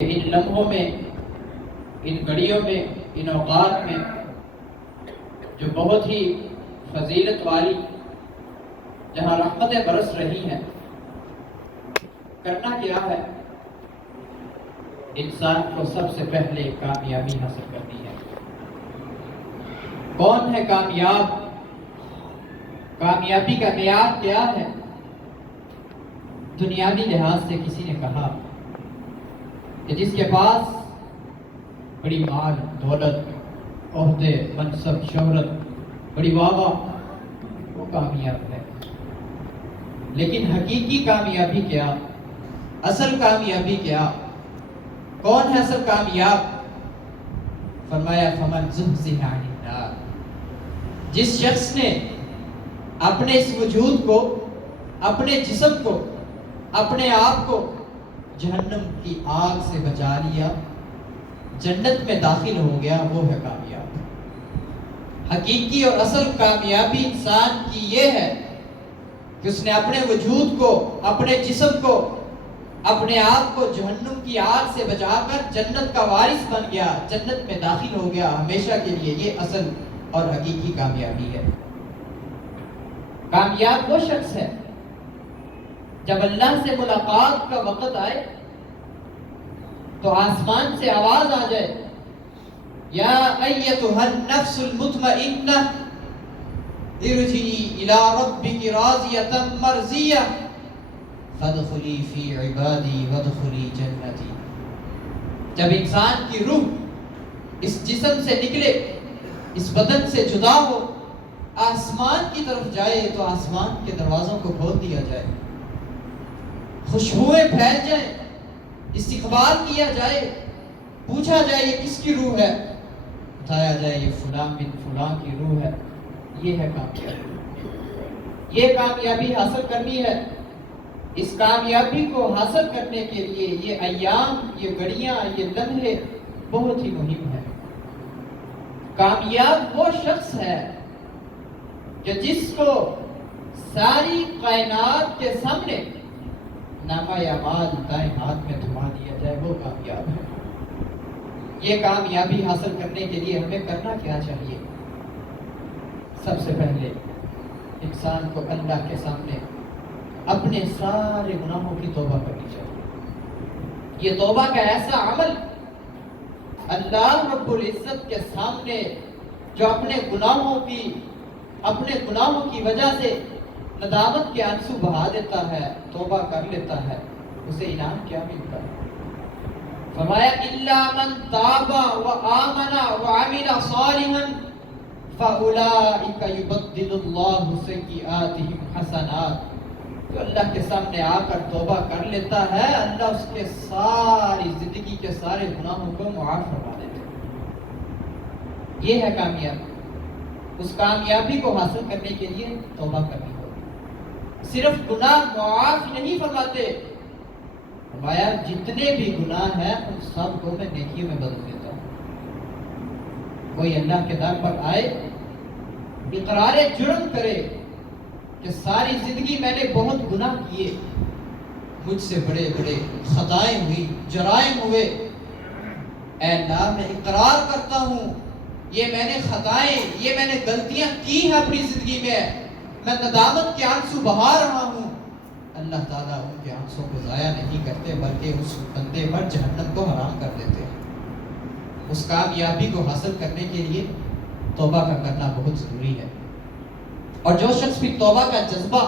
ان لمحوں میں، ان گھڑیوں میں، ان اوقات میں جو بہت ہی فضیلت والی، جہاں رحمتیں برس رہی ہیں، کرنا کیا ہے؟ انسان کو سب سے پہلے کامیابی حاصل کرنی ہے۔ کون ہے کامیاب؟ کامیابی کا معیار کیا ہے؟ دنیاوی لحاظ سے کسی نے کہا کہ جس کے پاس بڑی مال دولت، عہدے، منصب، شہرت، بڑی واہ وہ کامیاب ہے۔ لیکن حقیقی کامیابی کیا؟ اصل کامیابی کیا؟ کون ہے اصل کامیاب؟ فرمایا فمن زحزح عن النار، جس شخص نے اپنے اس وجود کو، اپنے جسم کو، اپنے آپ کو جہنم کی آگ سے بچا لیا، جنت میں داخل ہو گیا، وہ ہے کامیاب۔ حقیقی اور اصل کامیابی انسان کی یہ ہے کہ اس نے اپنے وجود کو، اپنے جسم کو، اپنے آپ کو جہنم کی آگ سے بچا کر جنت کا وارث بن گیا، جنت میں داخل ہو گیا ہمیشہ کے لیے۔ یہ اصل اور حقیقی کامیابی ہے۔ کامیاب وہ شخص ہے جب اللہ سے ملاقات کا وقت آئے تو آسمان سے آواز آ جائے، یا ایتھا النفس المطمئنہ ارجعی الی ربک راضیۃ مرضیہ فادخلی فی عبادی وادخلی جنتی۔ جب انسان کی روح اس جسم سے نکلے، اس بدن سے جدا ہو، آسمان کی طرف جائے تو آسمان کے دروازوں کو کھول دیا جائے، خوشبوئیں پھیل جائیں، استقبال کیا جائے، پوچھا جائے یہ کس کی روح ہے؟ بتایا جائے یہ فلاں بن فلاں کی روح ہے۔ یہ ہے کامیابی۔ یہ کامیابی حاصل کرنی ہے۔ اس کامیابی کو حاصل کرنے کے لیے یہ ایام، یہ گھڑیاں، یہ لمحے بہت ہی مہم ہے۔ کامیاب وہ شخص ہے کہ جس کو ساری کائنات کے سامنے نامہ اعمال دائیں ہاتھ میں تھما دیا جائے، وہ کامیاب ہے۔ یہ کامیابی حاصل کرنے کے لیے ہمیں کرنا کیا چاہیے؟ سب سے پہلے انسان کو اللہ کے سامنے اپنے سارے گناہوں کی توبہ کرنی چاہیے۔ یہ توبہ کا ایسا عمل اللہ رب العزت کے سامنے جو اپنے گناہوں کی وجہ سے ندامت کے آنسو بہا دیتا ہے، توبہ کر لیتا ہے، اسے انعام کیا ملتا ہے؟ فرمایا الا من تاب وآمن وعمل صالحا فاولئک یبدل اللہ سیئاتہم حسنات۔ جو اللہ کے سامنے آ کر توبہ کر لیتا ہے، اللہ اس کے ساری زندگی کے سارے گناہوں کو معاف فرما دیتے ہیں۔ یہ ہے کامیابی۔ اس کامیابی کو حاصل کرنے کے لیے توبہ کرنی ہوگی۔ صرف گناہ معاف نہیں فرماتے، فرمایا جتنے بھی گناہ ہیں ان سب کو میں نیکیوں میں بدل دیتا ہوں۔ کوئی اللہ کے در پر آئے، اقرار جرم کرے کہ ساری زندگی میں نے بہت گناہ کیے، مجھ سے بڑے بڑے خطائیں ہوئی، جرائم ہوئے، اے اللہ میں اقرار کرتا ہوں یہ میں نے خطائیں، یہ میں نے غلطیاں کی ہیں اپنی زندگی میں ندامت کے آنسو بہا رہا ہوں۔ اللہ تعالیٰ ان کے آنسوں کو ضائع نہیں کرتے، بلکہ اس بندے پر جہنم کو حرام کر دیتے ہیں۔ اس کامیابی کو حاصل کرنے کے لیے توبہ کا کرنا بہت ضروری ہے۔ اور جو شخص بھی توبہ کا جذبہ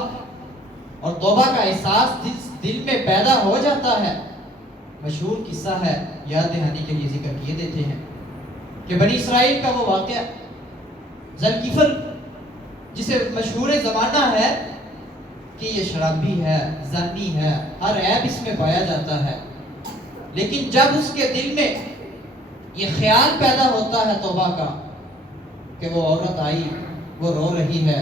اور توبہ کا احساس دل میں پیدا ہو جاتا ہے، مشہور قصہ ہے، یاد دہانی کے لیے ذکر کیے دیتے ہیں کہ بنی اسرائیل کا وہ واقعہ، ذوالکفل جسے مشہور زمانہ ہے کہ یہ شرابی ہے، زانی ہے، ہر عیب اس میں پایا جاتا ہے، لیکن جب اس کے دل میں یہ خیال پیدا ہوتا ہے توبہ کا کہ وہ عورت آئی، وہ رو رہی ہے،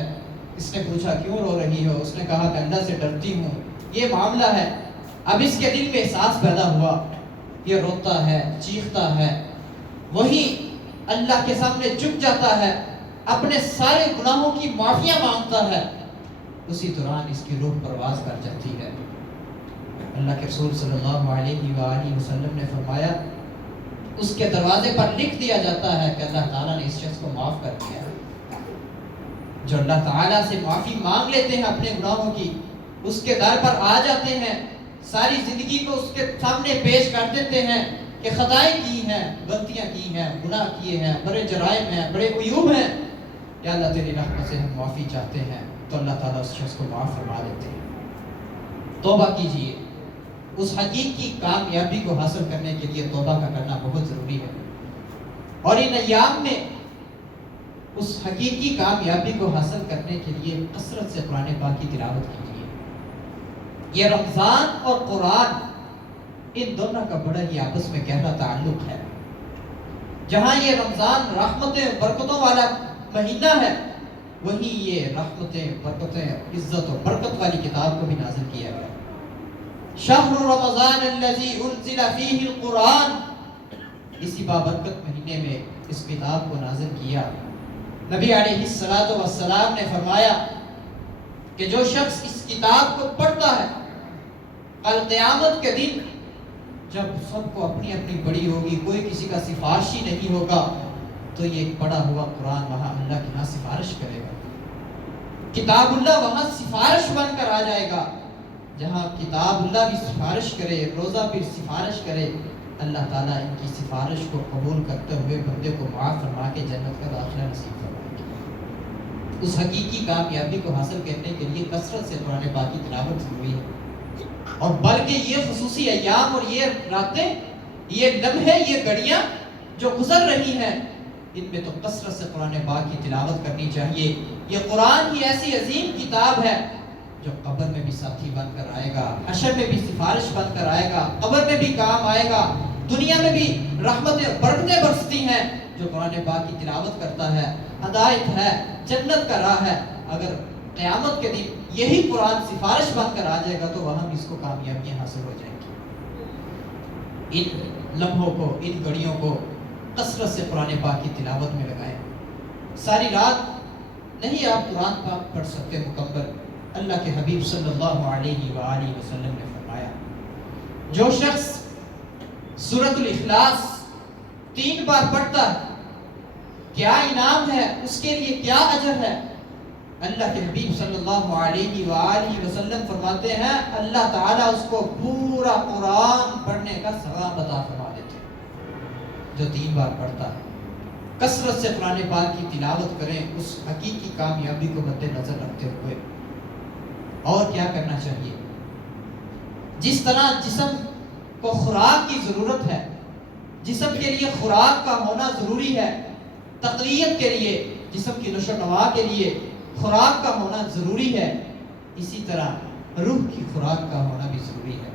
اس نے پوچھا کیوں رو رہی ہو؟ اس نے کہا کہ اللہ سے ڈرتی ہوں، یہ معاملہ ہے۔ اب اس کے دل میں احساس پیدا ہوا، یہ روتا ہے، چیختا ہے، وہی اللہ کے سامنے جھک جاتا ہے، اپنے سارے گناہوں کی معافیاں مانگتا ہے، اسی دوران اس کی روح پرواز کر جاتی ہے۔ اللہ کے رسول صلی اللہ علیہ وآلہ وسلم نے فرمایا اس کے دروازے پر لکھ دیا جاتا ہے کہ اللہ تعالیٰ نے اس شخص کو معاف کر دیا. جو اللہ تعالیٰ سے معافی مانگ لیتے ہیں اپنے گناہوں کی، اس کے در پر آ جاتے ہیں، ساری زندگی کو اس کے سامنے پیش کر دیتے ہیں کہ خطائیں کی ہیں، غلطیاں کی ہیں، گناہ کیے ہیں، بڑے جرائم ہیں، بڑے عیوب ہیں، یا اللہ تیری رحمت سے ہم معافی چاہتے ہیں، تو اللہ تعالیٰ اس شخص کو معاف فرما دیتے ہیں. توبہ کیجئے. اس حقیقی کامیابی کو حاصل کرنے کے لیے توبہ کا کرنا بہت ضروری ہے. اور ان ایام میں اس حقیقی کامیابی کو حاصل کرنے کے لیے کثرت سے قرآن پاک کی تلاوت کیجیے. یہ رمضان اور قرآن ان دونوں کا بڑا ہی آپس میں گہرا تعلق ہے. جہاں یہ رمضان رحمتیں برکتوں والا مہینہ ہے، وہیں یہ رحمتیں برکتیں عزت اور برکت والی کتاب کو بھی نازل کیا گیا. شہر رمضان الذی انزل فیہ القرآن، اسی بابرکت مہینے میں اس کتاب کو نازل کیا. نبی علیہ السلام نے فرمایا کہ جو شخص اس کتاب کو پڑھتا ہے، کل قیامت کے دن جب سب کو اپنی اپنی بڑی ہوگی، کوئی کسی کا سفارشی نہیں ہوگا، تو یہ پڑھا ہوا قرآن وہاں اللہ کے ہاں سفارش کرے گا. کتاب اللہ وہاں سفارش بن کر آ جائے گا. جہاں کتاب اللہ بھی سفارش کرے، روزہ بھی سفارش کرے، اللہ تعالیٰ ان کی سفارش کو قبول کرتے ہوئے بندے کو معاف فرما کے جنت کا داخلہ نصیب فرمائے گا. اس حقیقی کامیابی کو حاصل کرنے کے لیے کثرت سے قرآن پاک کی تلاوت ضروری ہے. اور بلکہ یہ خصوصی ایام اور یہ راتیں، یہ لمحے، یہ گھڑیاں جو گزر رہی ہیں، ان میں تو کثرت سے قرآن پاک کی تلاوت کرنی چاہیے. یہ قرآن کی ایسی عظیم کتاب ہے جو قبر میں بھی ساتھی بن کر آئے گا، حشر میں بھی سفارش بن کر آئے گا، قبر میں بھی کام آئے گا، دنیا میں بھی رحمتیں برکتیں برستی ہیں. جو قرآن پاک کی تلاوت کرتا ہے، ہدایت ہے، جنت کا راہ ہے. اگر قیامت کے دن یہی قرآن سفارش بن کر آ جائے گا تو وہاں بھی اس کو کامیابیاں حاصل ہو جائیں گی. ان لمحوں کو، ان گھڑیوں کو کثرت سے قرآن پاک کی تلاوت میں لگائیں. ساری رات نہیں آپ قرآن پاک پڑھ سکتے مکمل. اللہ کے حبیب صلی اللہ علیہ وآلہ وسلم نے فرمایا جو شخص سورۃ الاخلاص 3 بار پڑھتا ہے، کیا انعام ہے، اس کے لیے کیا اجر ہے. اللہ کے حبیب صلی اللہ علیہ وآلہ وسلم فرماتے ہیں اللہ تعالیٰ اس کو پورا قرآن پڑھنے کا ثواب عطا فرما دیتے ہیں. جو 3 بار پڑھتا ہے، کثرت سے قرآن پاک کی تلاوت کریں اس حقیقی کامیابی کو مد نظر رکھتے ہوئے. اور کیا کرنا چاہیے؟ جس طرح جسم کو خوراک کی ضرورت ہے، جسم کے لیے خوراک کا ہونا ضروری ہے، تقویت کے لیے، جسم کی نشو و نما کے لیے خوراک کا ہونا ضروری ہے، اسی طرح روح کی خوراک کا ہونا بھی ضروری ہے.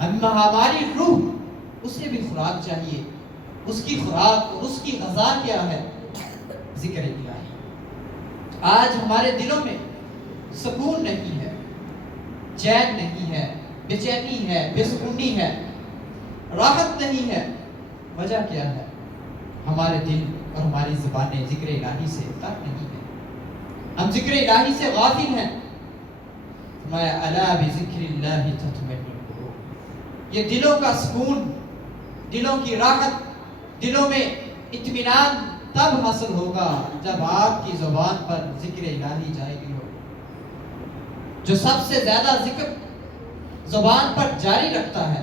ہماری روح، اسے بھی خوراک چاہیے. اس کی خوراک، اس کی غذا کیا ہے؟ ذکر الہی. آج ہمارے دلوں میں سکون نہیں ہے، چین نہیں ہے، بے چینی ہے، بے سکونی ہے، راحت نہیں ہے. وجہ کیا ہے؟ ہمارے دل اور ہماری زبانیں ذکر الہی سے تر نہیں ہیں. ہم ذکر الہی سے غافل ہیں. فرمایا الا بذکر اللہ تطمئن القلوب. یہ دلوں کا سکون، دلوں کی راحت، دلوں میں اطمینان تب حاصل ہوگا جب آپ کی زبان پر ذکر الہی جاری ہو. جو سب سے زیادہ ذکر زبان پر جاری رکھتا ہے،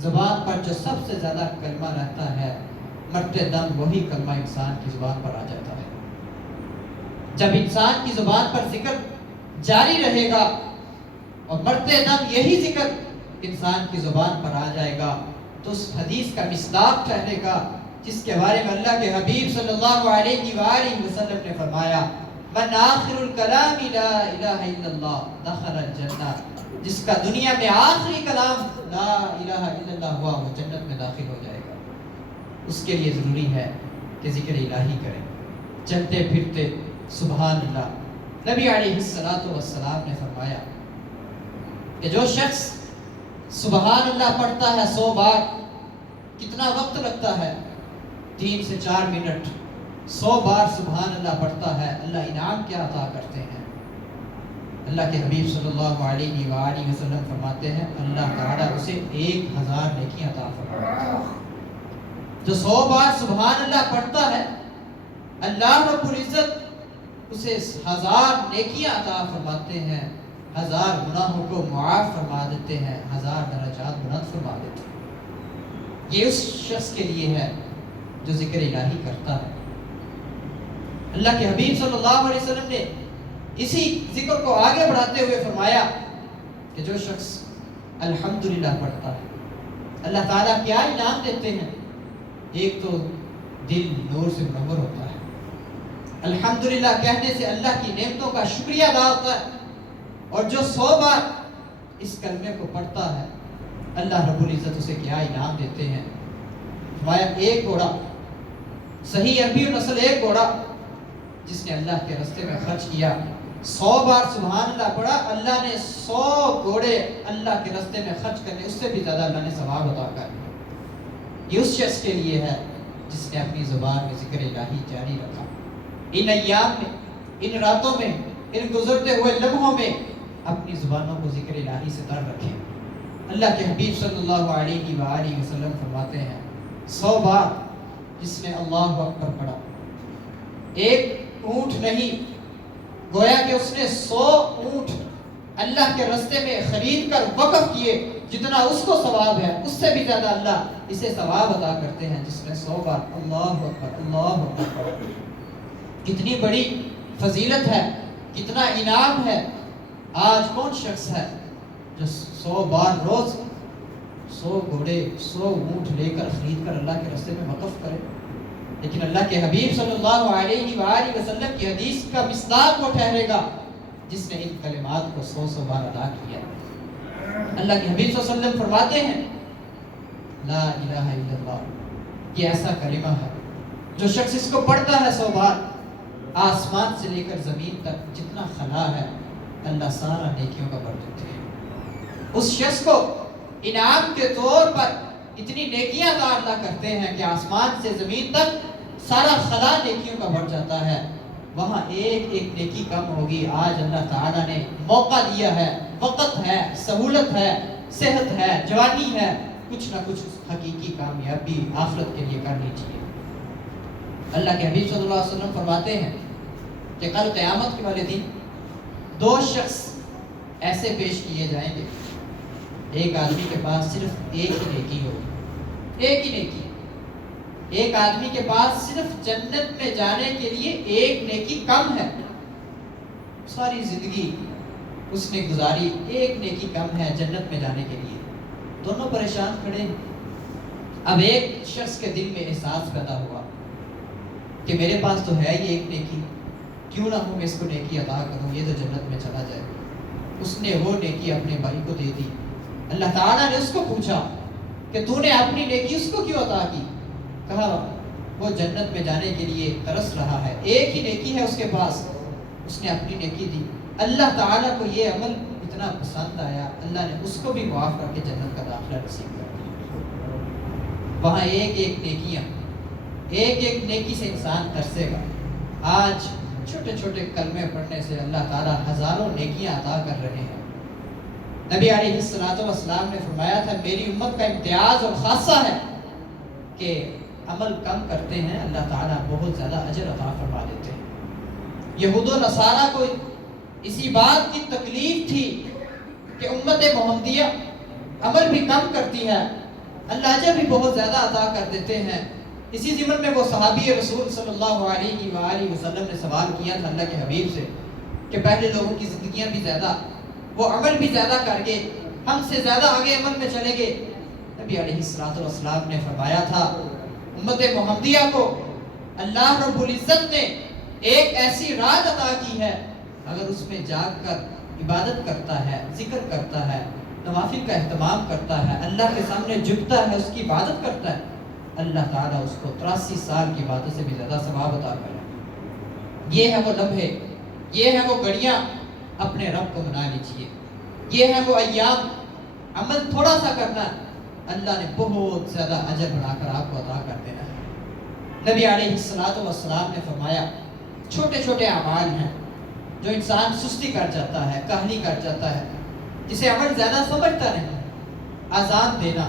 زبان پر جو سب سے زیادہ کلمہ رہتا ہے، مرتے دم وہی کلمہ انسان کی زبان پر آ جاتا ہے. جب انسان کی زبان پر ذکر جاری رہے گا اور مرتے دم یہی ذکر انسان کی زبان پر آ جائے گا تو اس حدیث کا مصداق ٹھہرے گا جس کے بارے میں اللہ کے حبیب صلی اللہ علیہ وآلہ وسلم نے فرمایا من آخر الکلام لا الہ الا اللہ دخل الجنہ. جس کا دنیا میں آخری کلام لا الہ الا اللہ ہوا وہ جنت میں داخل ہو جائے گا. اس کے لیے ضروری ہے کہ ذکر الہی کریں چلتے پھرتے. سبحان اللہ. نبی علیہ السلام نے فرمایا کہ جو شخص سبحان اللہ پڑھتا ہے 100 بار، کتنا وقت لگتا ہے؟ 3 سے 4 منٹ. 100 بار سبحان اللہ پڑھتا ہے، اللہ انعام کیا عطا کرتے ہیں. اللہ کے حبیب صلی اللہ علیہ وآلہ وسلم فرماتے ہیں اللہ تعالیٰ اسے 1000 نیکیاں عطا فرماتا ہے۔ جو 100 بار سبحان اللہ پڑھتا ہے اللہ رب العزت اسے 1000 نیکیاں عطا فرماتے ہیں، 1000 گناہوں کو معاف فرما دیتے ہیں، 1000 درجات بلند فرما دیتے ہیں۔ یہ اس شخص کے لیے ہے جو ذکر الہی کرتا ہے۔ اللہ کے حبیب صلی اللہ علیہ وسلم نے اسی ذکر کو آگے بڑھاتے ہوئے فرمایا کہ جو شخص الحمدللہ پڑھتا ہے اللہ تعالیٰ کیا انعام دیتے ہیں۔ ایک تو دل نور سے منور ہوتا ہے، الحمدللہ کہنے سے اللہ کی نعمتوں کا شکریہ ادا ہوتا ہے، اور جو 100 بار اس کلمے کو پڑھتا ہے اللہ رب العزت اسے کیا انعام دیتے ہیں۔ فرمایا ایک گھوڑا، صحیح عربی نسل ایک گھوڑا جس نے اللہ کے راستے میں خرچ کیا، 100 بار سبحان اللہ پڑھا، اللہ نے 100 گھوڑے اللہ کے راستے میں خرچ کرنے، اس سے بھی زیادہ اللہ نے ثواب عطا کر دیا۔ یہ اس شخص کے لیے ہے جس نے اپنی زبان میں ذکر الہی جاری رکھا۔ ان ایام میں، ان راتوں میں، ان گزرتے ہوئے لمحوں میں اپنی زبانوں کو ذکر الہی سے تر رکھیں۔ اللہ کے حبیب صلی اللہ علیہ وآلہ وسلم فرماتے ہیں 100 بار جس نے اللہ اکبر پڑھا، ایک اونٹ نہیں، گویا کہ اس نے 100 اونٹ اللہ کے راستے میں خرید کر وقف کیے، جتنا اس کو ثواب ہے اس سے بھی زیادہ اللہ اسے ثواب عطا کرتے ہیں جس نے 100 بار اللہ اکبر پڑھا۔ کتنی بڑی فضیلت ہے، کتنا انعام ہے۔ آج کون شخص ہے جو 100 بار روز 100 گھوڑے 100 اونٹ لے کر خرید کر اللہ کے راستے میں وقف کرے؟ لیکن اللہ کے حبیب صلی اللہ علیہ وآلہ وسلم کی حدیث کا مصداق وہ ٹھہرے گا جس نے ان کلمات کو 100 بار ادا کیا۔ اللہ کے حبیب صلی اللہ علیہ وسلم فرماتے ہیں لا الہ الا اللہ، یہ ایسا کلمہ ہے جو شخص اس کو پڑھتا ہے 100 بار، آسمان سے لے کر زمین تک جتنا خلا ہے اللہ سارا نیکیوں کا بھر دیتے ہیں۔ اس شخص کو انعام کے طور پر اتنی نیکیاں عطا اللہ کرتے ہیں کہ آسمان سے زمین تک سارا خلا نیکیوں کا بھر جاتا ہے، وہاں ایک ایک نیکی کم ہوگی۔ آج اللہ تعالیٰ نے موقع دیا ہے، وقت ہے، سہولت ہے، صحت ہے، جوانی ہے، کچھ نہ کچھ حقیقی کامیابی آخرت کے لیے کرنی چاہیے۔ اللہ کے حبیب صلی اللہ علیہ وسلم فرماتے ہیں کہ کل قیامت کے والے دن 2 شخص ایسے پیش کیے جائیں گے، ایک آدمی کے پاس صرف ایک ہی نیکی ہوگی، ایک ہی نیکی، ایک آدمی کے پاس صرف جنت میں جانے کے لیے ایک نیکی کم ہے، ساری زندگی اس نے گزاری، ایک نیکی کم ہے جنت میں جانے کے لیے۔ دونوں پریشان کھڑے ہیں۔ اب ایک شخص کے دل میں احساس پیدا ہوا کہ میرے پاس تو ہے ہی ایک نیکی، کیوں نہ ہوں میں اس کو نیکی عطا کروں، یہ تو جنت میں چلا جائے۔ اس نے وہ نیکی اپنے بھائی کو دے دی۔ اللہ تعالیٰ نے اس کو پوچھا کہ تو نے اپنی نیکی اس کو کیوں عطا کی؟ کہا وہ جنت میں جانے کے لیے ترس رہا ہے، ایک ہی نیکی ہے اس کے پاس، اس نے اپنی نیکی دی۔ اللہ تعالیٰ کو یہ عمل اتنا پسند آیا، اللہ نے اس کو بھی معاف کر کے جنت کا داخلہ نصیب کر دیا۔ وہاں ایک ایک نیکیاں، ایک ایک نیکی سے انسان ترسے گا۔ آج چھوٹے چھوٹے کلمے پڑھنے سے اللہ تعالیٰ ہزاروں نیکیاں عطا کر رہے ہیں۔ نبی علیہ السلام نے فرمایا تھا میری امت کا امتیاز اور خاصہ ہے کہ عمل کم کرتے ہیں اللہ تعالیٰ بہت زیادہ اجر عطا فرما دیتے ہیں۔ یہود و نصارہ کو اسی بات کی تکلیف تھی کہ امت محمدیہ عمل بھی کم کرتی ہے، اللہ اجر بھی بہت زیادہ عطا کر دیتے ہیں۔ اسی ضمن میں وہ صحابی رسول صلی اللہ علیہ وآلہ وسلم نے سوال کیا تھا اللہ کے حبیب سے کہ پہلے لوگوں کی زندگیاں بھی زیادہ، وہ عمل بھی زیادہ کر کے ہم سے زیادہ آگے عمل میں چلے گئے۔ نبی علیہ السلام نے فرمایا تھا امت محمدیہ کو اللہ رب العزت نے ایک ایسی رات عطا کی ہے، اگر اس میں جاگ کر عبادت کرتا ہے، ذکر کرتا ہے، نوافل کا اہتمام کرتا ہے، اللہ کے سامنے جھکتا ہے، اس کی عبادت کرتا ہے، اللہ تعالیٰ اس کو 83 سال کی عبادت سے بھی زیادہ ثواب عطا کرے۔ یہ ہے وہ لمحے، یہ ہے وہ گھڑیاں، اپنے رب کو منا لیجیے۔ یہ ہے وہ ایام، عمل تھوڑا سا کرنا، اللہ نے بہت زیادہ اجر بنا کر آپ کو عطا کر دینا ہے۔ نبی علیہ السلام نے فرمایا چھوٹے چھوٹے اعمال ہیں، جو انسان سستی کر جاتا ہے، کہانی کر جاتا ہے، جسے عمل زیادہ سمجھتا نہیں، اذان دینا،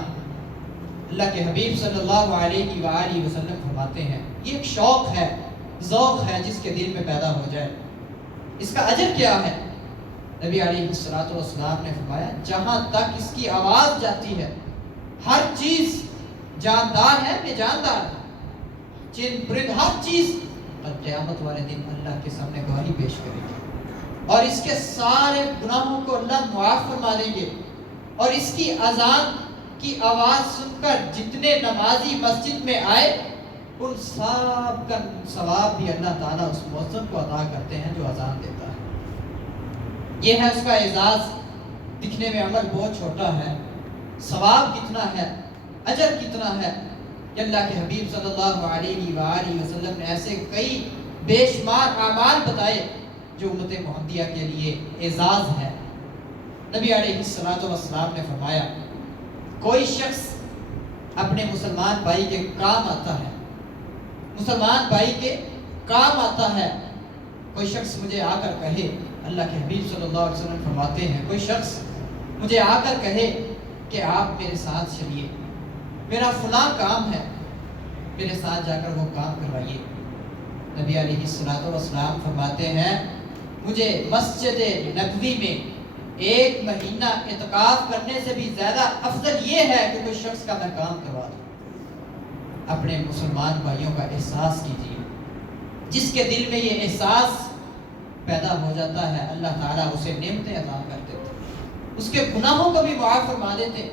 اللہ کے حبیب صلی اللہ علیہ وآلہ وسلم فرماتے ہیں یہ ایک شوق ہے، ذوق ہے جس کے دل میں پیدا ہو جائے۔ اس کا اجر کیا ہے؟ نبی علیہ السلام نے فرمایا جہاں تک اس کی آواز جاتی ہے ہر چیز جاندار ہے، بے جاندار ہے، چند پرند، ہر چیز قیامت والے دن اللہ کے سامنے گواہی پیش کرے گی، اور اس کے سارے گناہوں کو اللہ معاف فرما دیں گے، اور اس کی اذان کی آواز سن کر جتنے نمازی مسجد میں آئے ان سب کا ثواب بھی اللہ تعالیٰ اس مؤذن کو عطا کرتے ہیں جو اذان دیتا ہے۔ یہ ہے اس کا اعزاز۔ دکھنے میں عمل بہت چھوٹا ہے، ثواب کتنا ہے، اجر کتنا ہے، کہ اللہ کے حبیب صلی اللہ علیہ وآلہ وسلم نے ایسے کئی بے شمار اعمال بتائے جو امت محمدیہ کے لیے اعزاز ہے۔ نبی علیہ السلام نے فرمایا کوئی شخص اپنے مسلمان بھائی کے کام آتا ہے، مسلمان بھائی کے کام آتا ہے، کوئی شخص مجھے آ کر کہے، اللہ کے حبیب صلی اللہ علیہ وسلم فرماتے ہیں کوئی شخص مجھے آ کر کہے کہ آپ میرے ساتھ چلیے، میرا فلاں کام ہے، میرے ساتھ جا کر وہ کام کروائیے۔ نبی علیہ السلام فرماتے ہیں مجھے مسجد نبوی میں 1 مہینہ اعتکاف کرنے سے بھی زیادہ افضل یہ ہے کہ کوئی شخص کا میں کام کروا دوں۔ اپنے مسلمان بھائیوں کا احساس کیجیے، جس کے دل میں یہ احساس پیدا ہو جاتا ہے اللہ تعالیٰ اسے نعمتیں عطا کر دیتے، اس کے گناہوں کو بھی معاف فرما دیتے۔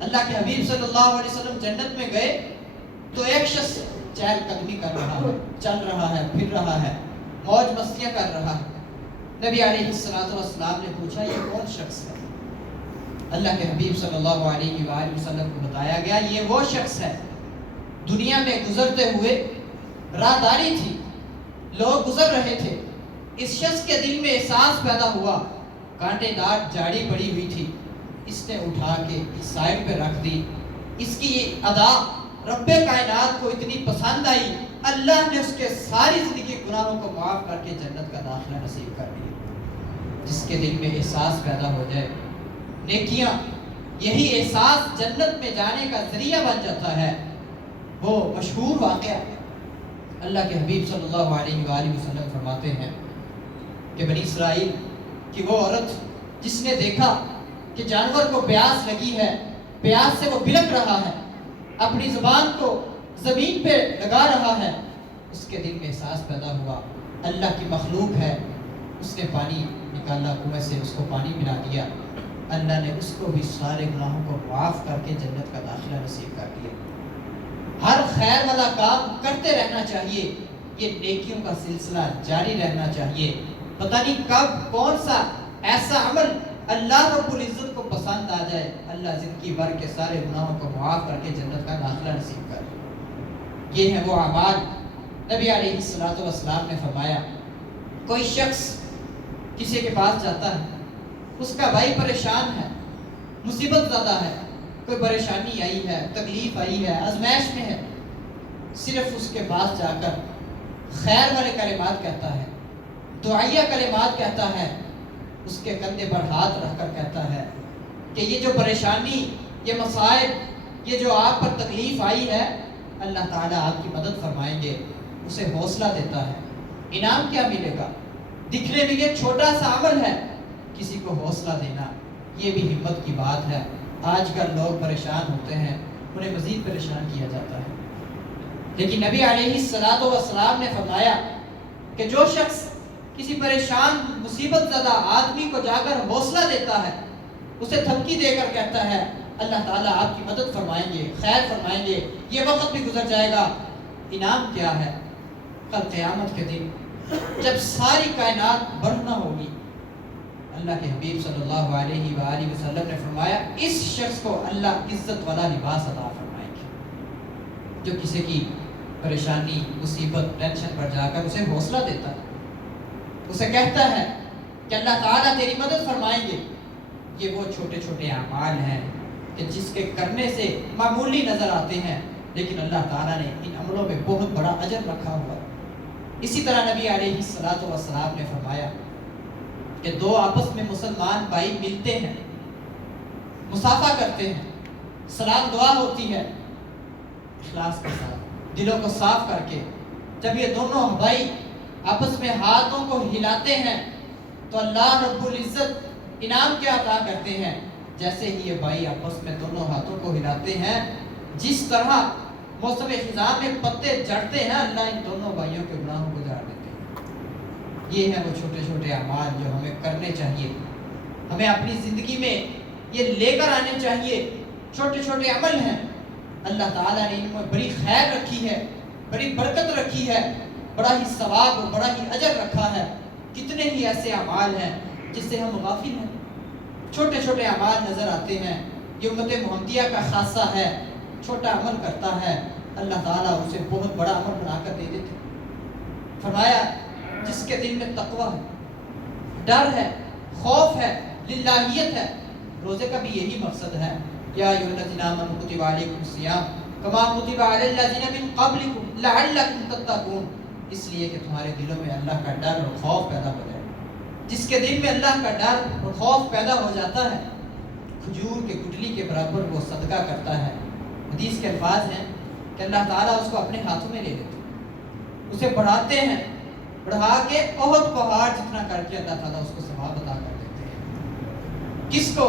اللہ کے حبیب صلی اللہ علیہ وسلم جنت میں گئے تو ایک شخص چہل قدمی کر رہا ہے، چل رہا ہے، پھر رہا ہے، موج مستیاں کر رہا ہے۔ نبی علیہ السلام نے پوچھا یہ کون شخص ہے؟ اللہ کے حبیب صلی اللہ علیہ وآلہ وسلم کو بتایا گیا یہ وہ شخص ہے، دنیا میں گزرتے ہوئے راہداری تھی، لوگ گزر رہے تھے، اس شخص کے دل میں احساس پیدا ہوا، کانٹے دار جاڑی پڑی ہوئی تھی، اس نے اٹھا کے اس سائڈ پہ رکھ دی، اس کی یہ ادا رب کائنات کو اتنی پسند آئی، اللہ نے اس کے ساری زندگی گناہوں کو معاف کر کے جنت کا داخلہ نصیب کر دیا۔ جس کے دل میں احساس پیدا ہو جائے نیکیاں، یہی احساس جنت میں جانے کا ذریعہ بن جاتا ہے۔ وہ مشہور واقعہ اللہ کے حبیب صلی اللہ علیہ وآلہ وسلم فرماتے ہیں کہ بنی اسرائیل کی وہ عورت جس نے دیکھا کہ جانور کو پیاس لگی ہے، پیاس سے وہ بلک رہا ہے، اپنی زبان کو زمین پہ لگا رہا ہے، اس کے دل میں احساس پیدا ہوا اللہ کی مخلوق ہے، اس نے پانی نکالا کنویں سے، اس کو پانی پلا دیا، اللہ نے اس کو بھی سارے گناہوں کو معاف کر کے جنت کا داخلہ نصیب کر دیا۔ ہر خیر والا کام کرتے رہنا چاہیے، یہ نیکیوں کا سلسلہ جاری رہنا چاہیے۔ پتہ نہیں کب کون سا ایسا عمل اللہ رب العزت کو پسند آ جائے، اللہ زندگی بھر کے سارے گناہوں کو معاف کر کے جنت کا داخلہ نصیب کرے۔ یہ ہے وہ اعمال۔ نبی علیہ السلام نے فرمایا کوئی شخص کسی کے پاس جاتا ہے، اس کا بھائی پریشان ہے، مصیبت زدہ ہے، کوئی پریشانی آئی ہے، تکلیف آئی ہے، آزمائش میں ہے، صرف اس کے پاس جا کر خیر والے کلمات کہتا ہے، دعائیہ کلمات کہتا ہے، اس کے کندھے پر ہاتھ رکھ کر کہتا ہے کہ یہ جو پریشانی، یہ مصائب، یہ جو آپ پر تکلیف آئی ہے، اللہ تعالیٰ آپ کی مدد فرمائیں گے، اسے حوصلہ دیتا ہے۔ انعام کیا ملے گا؟ دکھنے میں یہ چھوٹا سا عمل ہے، کسی کو حوصلہ دینا، یہ بھی ہمت کی بات ہے۔ آج کل لوگ پریشان ہوتے ہیں، انہیں مزید پریشان کیا جاتا ہے، لیکن نبی علیہ السلام نے فرمایا کہ جو شخص کسی پریشان مصیبت زدہ آدمی کو جا کر حوصلہ دیتا ہے، اسے دھمکی دے کر کہتا ہے اللہ تعالیٰ آپ کی مدد فرمائیں گے، خیر فرمائیں گے، یہ وقت بھی گزر جائے گا، انعام کیا ہے؟ کل قیامت کے دن جب ساری کائنات بڑھنا ہوگی، اللہ کے حبیب صلی اللہ علیہ وآلہ وسلم نے فرمایا اس شخص کو اللہ عزت والا لباس عطا فرمائیں گے، جو کسی کی پریشانی، مصیبت، ٹینشن پر جا کر اسے حوصلہ دیتا ہے، اسے کہتا ہے کہ اللہ تعالیٰ تیری مدد فرمائیں گے۔ یہ وہ چھوٹے چھوٹے اعمال ہیں کہ جس کے کرنے سے معمولی نظر آتے ہیں، لیکن اللہ تعالیٰ نے ان عملوں میں بہت بڑا اجر رکھا ہوا ہے۔ اسی طرح نبی علیہ السلام نے فرمایا کہ دو آپس میں مسلمان بھائی ملتے ہیں، مصافحہ کرتے ہیں، سلام دعا ہوتی ہے اخلاص کے ساتھ، دلوں کو صاف کر کے، جب یہ دونوں بھائی آپس میں ہاتھوں کو ہلاتے ہیں تو اللہ رب العزت انعام کیا عطا کرتے ہیں؟ جیسے ہی یہ بھائی آپس میں دونوں ہاتھوں کو ہلاتے ہیں، جس طرح موسم خزاں میں پتے جھڑتے ہیں، اللہ ان دونوں بھائیوں کے گناہوں کو جھاڑ دیتے ہیں۔ یہ ہیں وہ چھوٹے چھوٹے اعمال جو ہمیں کرنے چاہیے، ہمیں اپنی زندگی میں یہ لے کر آنے چاہیے۔ چھوٹے چھوٹے عمل ہیں، اللہ تعالیٰ نے ان میں بڑی خیر رکھی ہے، بڑی برکت رکھی ہے، بڑا ہی ثواب اور بڑا ہی اجر رکھا ہے۔ کتنے ہی ایسے اعمال ہیں جس سے ہم غافل ہیں، چھوٹے چھوٹے اعمال نظر آتے ہیں۔ یہ امت محمدیہ کا خاصہ ہے، چھوٹا عمل کرتا ہے اللہ تعالیٰ اسے بہت بڑا عمل بنا کر دے دیتے۔ فرمایا جس کے دل میں تقویٰ ہے، ڈر ہے، خوف ہے، للہیت ہے، روزے کا بھی یہی مقصد ہے۔ یا ایھا الذین آمنوا کتب علیکم الصیام کما کتب علی الذین من قبلکم لعلکم تتقون، اس لیے کہ تمہارے دلوں میں اللہ کا ڈر اور خوف پیدا ہو جائے۔ جس کے دل میں اللہ کا ڈر اور خوف پیدا ہو جاتا ہے، کھجور کے گٹلی کے برابر وہ صدقہ کرتا ہے۔ حدیث کے الفاظ ہیں کہ اللہ تعالیٰ اس کو اپنے ہاتھوں میں لے لیتے، اسے بڑھاتے ہیں، بڑھا کے احد پہاڑ جتنا کر کے اللہ تعالیٰ اس کو ثواب عطا کر دیتے ہیں۔ کس کو؟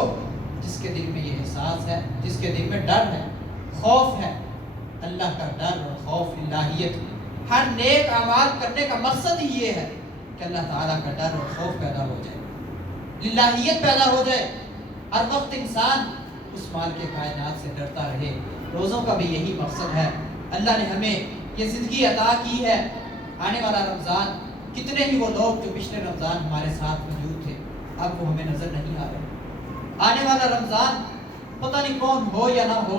جس کے دل میں یہ احساس ہے، جس کے دل میں ڈر ہے، خوف ہے، اللہ کا ڈر اور خوف، الہیت۔ ہر نیک اعمال کرنے کا مقصد ہی یہ ہے کہ اللہ تعالیٰ کا ڈر اور خوف پیدا ہو جائے، الہیت پیدا ہو جائے، ہر وقت انسان اس مال کے کائنات سے ڈرتا رہے۔ روزوں کا بھی یہی مقصد ہے۔ اللہ نے ہمیں یہ زندگی عطا کی ہے، آنے والا رمضان، کتنے ہی وہ لوگ جو پچھلے رمضان ہمارے ساتھ موجود تھے اب وہ ہمیں نظر نہیں آ رہے۔ آنے والا رمضان پتہ نہیں کون ہو یا نہ ہو،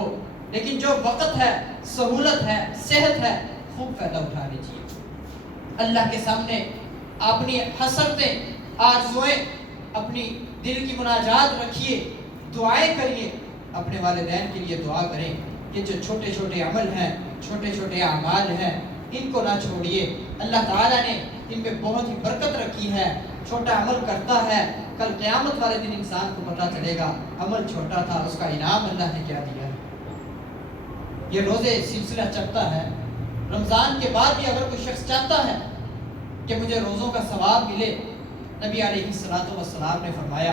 لیکن جو وقت ہے، سہولت ہے، صحت ہے، خوب فائدہ اٹھا لیجیے۔ اللہ کے سامنے اپنی حسرتیں، آرزوئیں، اپنی دل کی مناجات رکھیے، دعائیں کریے، اپنے والدین کے لیے دعا کریں کہ جو چھوٹے چھوٹے عمل ہیں، چھوٹے چھوٹے اعمال ہیں، ان کو نہ چھوڑیے۔ اللہ تعالیٰ نے ان میں بہت ہی برکت رکھی ہے۔ چھوٹا عمل کرتا ہے، کل قیامت والے دن انسان کو پتہ چلے گا عمل چھوٹا تھا، اس کا انعام اللہ نے کیا دیا ہے۔ یہ روزے سلسلہ چلتا ہے۔ رمضان کے بعد بھی اگر کوئی شخص چاہتا ہے کہ مجھے روزوں کا ثواب ملے، نبی علیہ الصلوۃ والسلام نے فرمایا،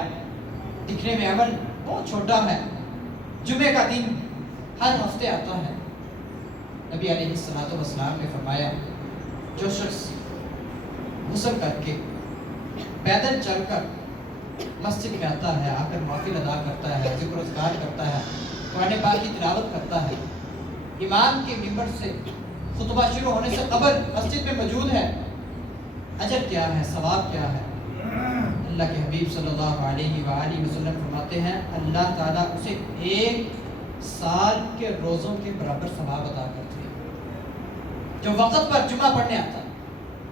دکھنے میں عمل بہت چھوٹا ہے، جمعہ کا دن ہر ہفتے آتا ہے۔ نبی علیہ الصلوۃ والسلام نے فرمایا جو شخص غسل کر کے پیدل چل کر مسجد میں آتا ہے، آ کر نوافل ادا کرتا ہے، ذکر و اذکار کرتا ہے، قرآن پاک کی تلاوت کرتا ہے، امام کے منبر سے خطبہ شروع ہونے سے قبل مسجد میں موجود ہے، اجر کیا ہے، ثواب کیا ہے؟ اللہ کے حبیب صلی اللہ علیہ وآلہ وسلم فرماتے ہیں اللہ تعالیٰ اسے 1 سال کے روزوں کے برابر ثواب عطا کرتے ہیں۔ جو وقت پر جمعہ پڑھنے آتا ہے،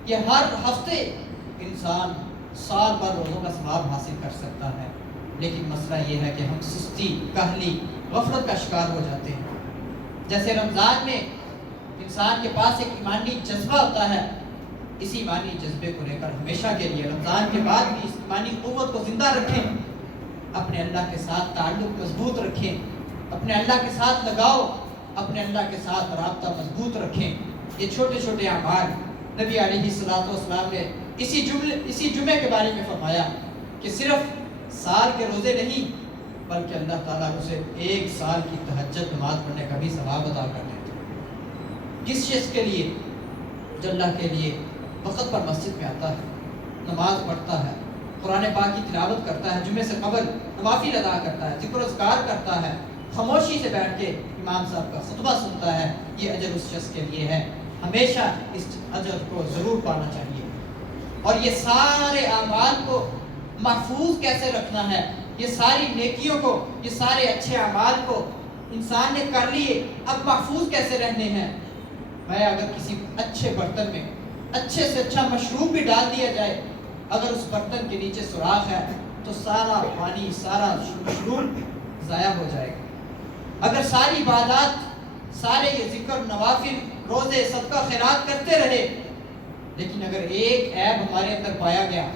یہ ہر ہفتے انسان سال بھر روزوں کا ثواب حاصل کر سکتا ہے، لیکن مسئلہ یہ ہے کہ ہم سستی، کاہلی، غفلت کا شکار ہو جاتے ہیں۔ جیسے رمضان میں انسان کے پاس ایک ایمانی جذبہ ہوتا ہے، اسی ایمانی جذبے کو لے کر ہمیشہ کے لیے رمضان کے بعد بھی اس ایمانی قوت کو زندہ رکھیں، اپنے اللہ کے ساتھ تعلق مضبوط رکھیں، اپنے اللہ کے ساتھ لگاؤ، اپنے اللہ کے ساتھ رابطہ مضبوط رکھیں۔ یہ چھوٹے چھوٹے اعمال نبی علیہ الصلوۃ والسلام نے اسی جمعے کے بارے میں فرمایا کہ صرف سال کے روزے نہیں بلکہ اللہ تعالیٰ اسے 1 سال کی تہجد نماز پڑھنے کا بھی ثواب عطا کر دیتے ہیں۔ کس شخص کے لیے؟ جو اللہ کے لیے وقت پر مسجد میں آتا ہے، نماز پڑھتا ہے، قرآن پاک کی تلاوت کرتا ہے، جمعے سے قبل نوافل ادا کرتا ہے، ذکر و اذکار کرتا ہے، خاموشی سے بیٹھ کے امام صاحب کا خطبہ سنتا ہے، یہ اجر اس شخص کے لیے ہے۔ ہمیشہ اس اجر کو ضرور پانا چاہیے۔ اور یہ سارے اعمال کو محفوظ کیسے رکھنا ہے، یہ ساری نیکیوں کو، یہ سارے اچھے اعمال کو انسان نے کر لیے، اب محفوظ کیسے رہنے ہیں؟ میں اگر کسی اچھے برتن میں اچھے سے اچھا مشروب بھی ڈال دیا جائے، اگر اس برتن کے نیچے سوراخ ہے تو سارا پانی، سارا مشروب ضائع ہو جائے گا۔ اگر ساری عبادات، سارے یہ ذکر، نوافل، روزے، صدقہ خیرات کرتے رہے، لیکن اگر ایک عیب ہمارے اندر پایا گیا،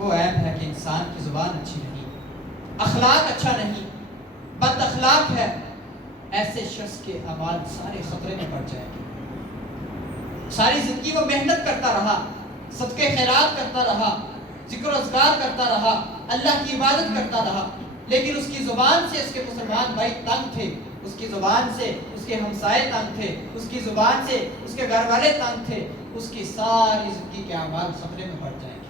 وہ عیب ہے کہ انسان کی زبان اچھی نہیں، اخلاق اچھا نہیں، بد اخلاق ہے، ایسے شخص کے اعمال سارے خطرے میں پڑ جائیں گے۔ ساری زندگی وہ محنت کرتا رہا، صدقے خیرات کرتا رہا، ذکر و اذکار کرتا رہا، اللہ کی عبادت کرتا رہا، لیکن اس کی زبان سے اس کے مسلمان بھائی تنگ تھے، اس کی زبان سے اس کے ہمسائے تنگ تھے، اس کی زبان سے اس کے گھر والے تنگ تھے، اس کی ساری زندگی کے اعمال خطرے میں پڑ جائیں گے۔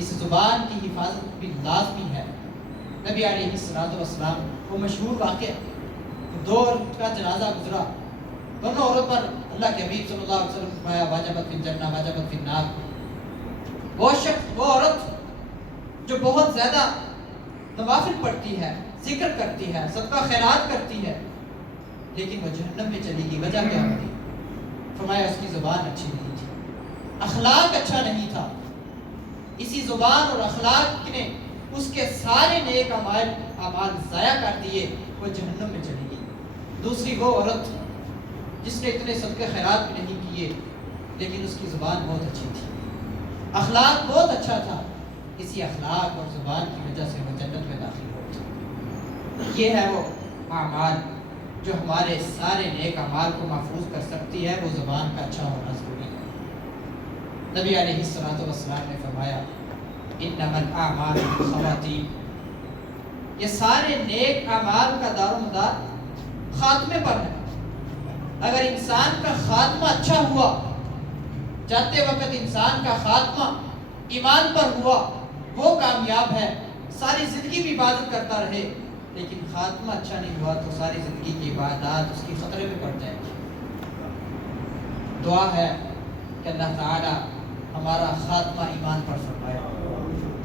اس زبان کی حفاظت بھی لازمی ہے۔ نبی علیہ السلام وہ مشہور واقعہ، دو عورت کا جنازہ گزرا، دونوں عورت پر اللہ کے حبیب صلی اللہ علیہ وسلم نے فرمایا واجبت فی الجنہ واجبت فی النار۔ وہ شخص، وہ عورت جو بہت زیادہ نوافل پڑھتی ہے، ذکر کرتی ہے، صدقہ خیرات کرتی ہے، لیکن وہ جہنم میں چلی گئی، وجہ کیا ہوئی؟ فرمایا اس کی زبان اچھی نہیں تھی، اخلاق اچھا نہیں تھا، اسی زبان اور اخلاق نے اس کے سارے نیک اعمال ضائع کر دیے، وہ جہنم میں چلی گئی۔ دوسری وہ عورت جس نے اتنے صدقے خیرات بھی نہیں کیے، لیکن اس کی زبان بہت اچھی تھی، اخلاق بہت اچھا تھا، اسی اخلاق اور زبان کی وجہ سے وہ جنت میں داخل ہوتی۔ یہ ہے وہ اعمال جو ہمارے سارے نیک اعمال کو محفوظ کر سکتی ہے، وہ زبان کا اچھا ہونا ضروری ہے۔ نبی علیہ السلام نے فرمایا انما الاعمال بالخواتیم، یہ سارے نیک اعمال کا دار و مدار خاتمے پر ہے۔ اگر انسان کا خاتمہ اچھا ہوا، جاتے وقت انسان کا خاتمہ ایمان پر ہوا، وہ کامیاب ہے، ساری زندگی بھی عبادت کرتا رہے، لیکن خاتمہ اچھا نہیں ہوا تو ساری زندگی کی عبادات اس کی خطرے میں پڑ جائیں گی۔ دعا ہے کہ اللہ تعالی ہمارا خاتمہ ایمان پر فرمائے۔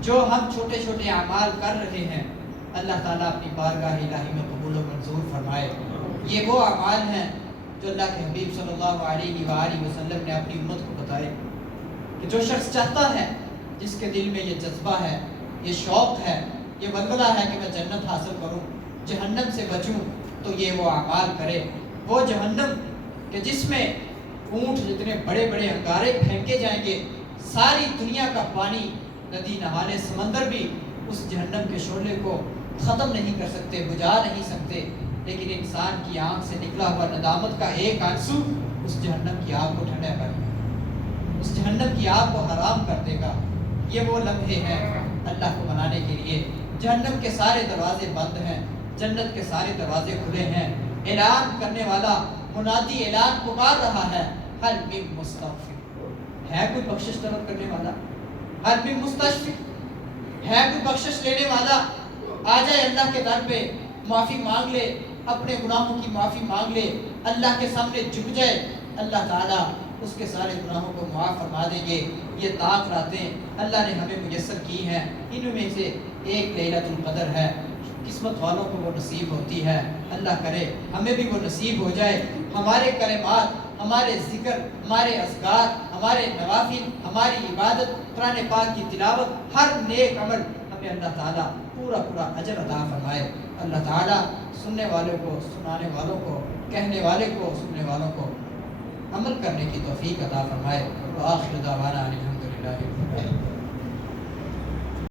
جو ہم چھوٹے چھوٹے اعمال کر رہے ہیں، اللہ تعالیٰ اپنی بارگاہ الہی میں قبول و منظور فرمائے۔ یہ وہ اعمال ہیں جو اللہ کے حبیب صلی اللہ علیہ وآلہ وسلم نے اپنی امت کو بتائے کہ جو شخص چاہتا ہے، جس کے دل میں یہ جذبہ ہے، یہ شوق ہے، یہ ولولہ ہے کہ میں جنت حاصل کروں، جہنم سے بچوں، تو یہ وہ اعمال کرے۔ وہ جہنم کہ جس میں اونٹ جتنے بڑے بڑے انگارے پھینکے جائیں گے، ساری دنیا کا پانی، ندی نہالے سمندر بھی اس جہنم کے شعلے کو ختم نہیں کر سکتے، بجھا نہیں سکتے، لیکن انسان کی آنکھ سے نکلا ہوا ندامت کا ایک آنسو اس جہنم کی آگ کو ٹھنڈا کر دے گا، اس جہنم کی آگ کو حرام کر دے گا۔ یہ وہ لمحے ہیں اللہ کو منانے کے لیے۔ جہنم کے سارے دروازے بند ہیں، جنت کے سارے دروازے کھلے ہیں۔ اعلان کرنے والا منادی اعلان پکار رہا ہے، ہل من مستغفر، ہے کوئی بخشش طلب کرنے والا؟ ہل من مستشفع، ہے کوئی بخشش لینے والا؟ آ جائے اللہ کے در پہ، معافی مانگ لے، اپنے گناہوں کی معافی مانگ لے، اللہ کے سامنے جھک جائے، اللہ تعالیٰ اس کے سارے گناہوں کو معاف فرما دیں گے۔ یہ طاق راتیں اللہ نے ہمیں میسر کی ہیں، ان میں سے ایک لیلۃ القدر ہے، قسمت والوں کو وہ نصیب ہوتی ہے۔ اللہ کرے ہمیں بھی وہ نصیب ہو جائے، ہمارے کلمات، ہمارے ذکر، ہمارے اذکار، ہمارے نوافل، ہماری عبادت، قرآن پاک کی تلاوت، ہر نیک عمل ہمیں اللہ تعالیٰ پورا پورا اجر عطا فرمائے۔ اللہ تعالیٰ سننے والوں کو، سنانے والوں کو، کہنے والے کو، سننے والوں کو عمل کرنے کی توفیق عطا فرمائے۔ وآخر دعوانا الحمدللہ۔